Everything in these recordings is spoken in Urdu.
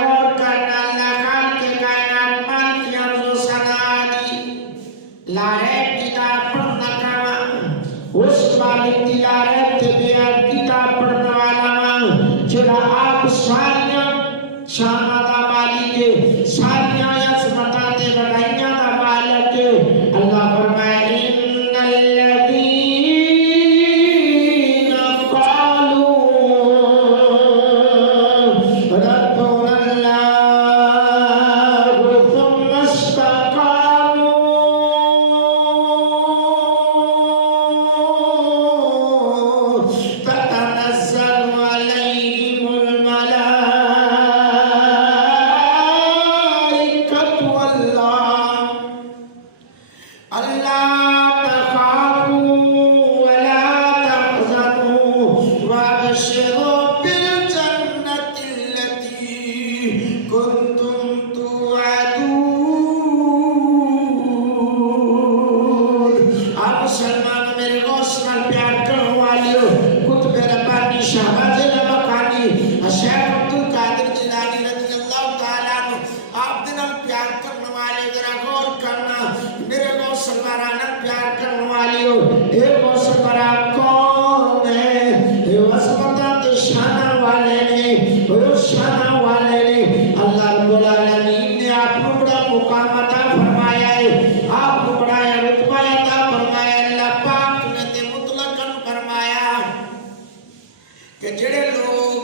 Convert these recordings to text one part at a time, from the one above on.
غور کرنا اللہ خالق کائنات مالک ارض و سماء دی لارے کتاب پڑھنا کما اس مالک دی لارے تبیا کتاب پڑھنے والا جڑا آپ ساریاں شانہ دا مالک ساریاں عظمتاں تے بڑائیاں دا مالک اللہ فرمائے ان الذین قالوا ربنا اللہ ثم استقاموا تتنزل عليهم الملائكة ألا تخافوا ولا تحزنوا وابشروا بالجنة التي كنتم توعدون آپ مسلمان میرے غوث نال پیار کرنے والیو کتب ربانی شہباز مکانی شیخ عبدالقادر جیلانی رضی اللہ تعالیٰ عنہ آپ دنال پیار کرنے والے ذرا غور کرنا میرے غوث سرورانہ پیار کرنے والیو اے غوث سرورہ کون ہے اے وسمتات شانہ والے نے اے شانہ والے نے اللہ رب العالمین نے آپ کو بڑا مقام عطا فرمایا ہے آپ کو بڑا رتبہ عطا فرمایا ہے اللہ پاک نے تے مطلقاً فرمایا کہ جڑے لوگ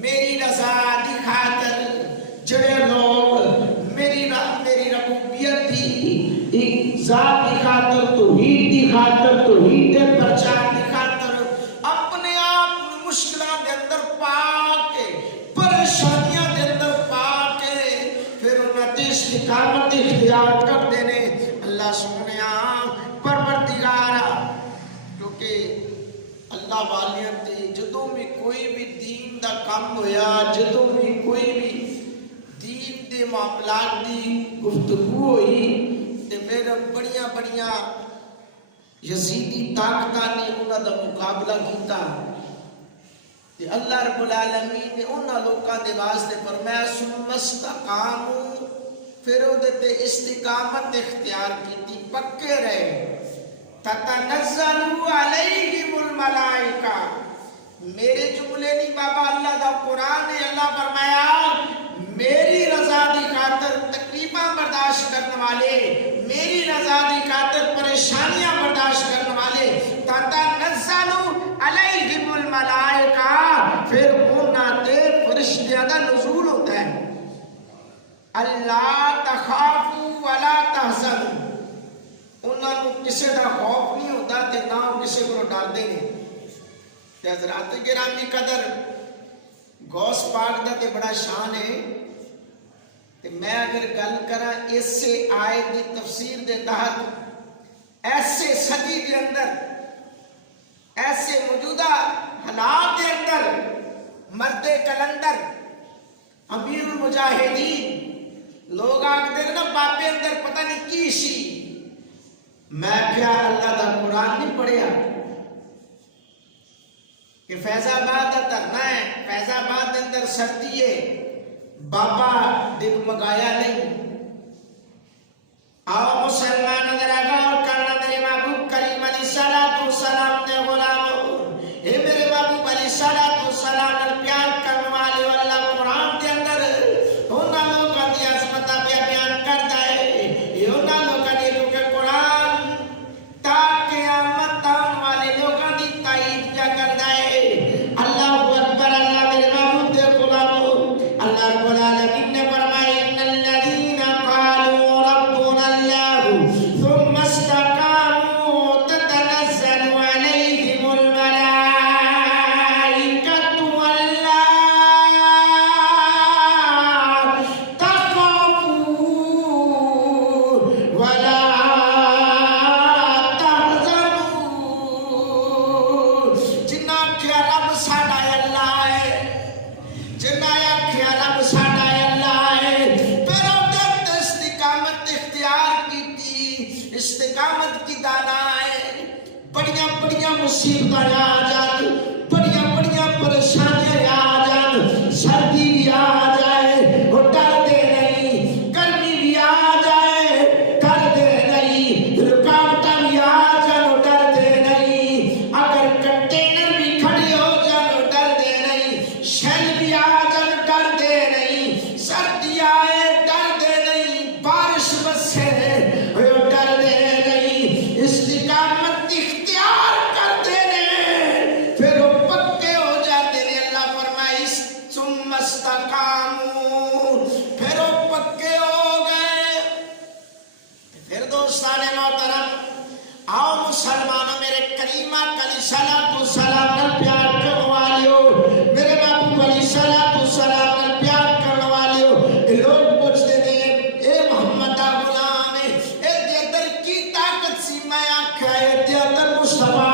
میری رضا دی خاطر جڑے لوگ میری ربوبیت دی ذات دی خاطر توحید دی خاطر توحید دے پرچار دی خاطر اپنے آپ مشکلات دے اندر پا کے پریشانیاں دے اندر پا کے پھر انہاں تے استقامت اختیار کر دینے اللہ سنیا پروردگارا کیونکہ اللہ والیاں تے جدوں بھی کوئی بھی دین دا کام ہویا جدوں بھی کوئی بھی دین دے معاملات دی گفتگو ہوئی تے پھر بڑیاں یزیدی طاقتاں نے انہاں دا مقابلہ کیتا تے اللہ رب العالمین نے انہاں لوکاں دے واسطے فرمایا ثم استقاموا پھر اودے تے استقامت اختیار کیتی پکے رہے تتنزل علیہم الملائکہ میرے جملے نہیں بابا اللہ دا قرآن ہے اللہ فرمایا میری رضا دی خاطر تکلیفاں برداشت کرنے والے میری رضا دی خاطر پریشانیاں برداشت کرنے والے تتنزل علیہم الملائکہ پھر انہاں تے فرشتیاں دا نزول ہوتا ہے اللہ تخافوا ولا تحزنوا انہاں کو کسی دا خوف نہیں ہوتا تے نہ کسی کو ڈر دے نہیں تے حضرات گرامی قدر غوث پاک دا تے بڑا شان ہے تے میں اگر گل کرا اس سے آیت دی تفسیر دے تحت ایسے صدی دے اندر ایسے موجودہ حالات دے اندر مرد کلندر امیر المجاہدین لوگ آکتے ہیں نا باپے اندر پتہ نہیں کی سی میں کیا اللہ دا قرآن نہیں پڑھیا کہ فیض آباد دا ترنا ہے فیض آباد دے اندر سردی ہے بابا ڈگمگایا نہیں آؤ مسلمان ذرا غور کرنا میرے محبوب کریم علیہ السلام نے غلاموں اے میرے محبوب علیہ السلام نے پیار کرنے والے اللہ قرآن دے اندر انہاں لوگاں دی عظمتاں بیان کرتا ہے یہ انہاں لوگاں دی روح قرآن تا قیامت والے لوگاں دی تائید کیا کرتا ہے اللہ اکبر اللہ میرے محبوب دے غلاموں اللہ رب العالمین نے فرمایا ان الذین قالوا ربنا اللہ ثم استقاموا تتنزل علیہم الملائکۃ الا تخافوا ولا تحزنوا جنہ کیا رب ساڈا اللہ ہے جنہ کیا رب ساڈا اللہ ہے پھر عدت استقامت اختیار کی استقامت کی دانا ہے بڑیاں مصیبتیں آ جان بڑیاں پریشانیاں آ جان سر مسلمانوں میرے کریمہ علیہ الصلوۃ والسلام نال پیار کرنے والےو میرے باپ علیہ الصلوۃ والسلام نال پیار کرنے والےو اے لوگ پوچھتے نے اے محمد دا غلام اے دے اندر کی طاقت سی میں آکھیا اے دے اندر مصطفیٰ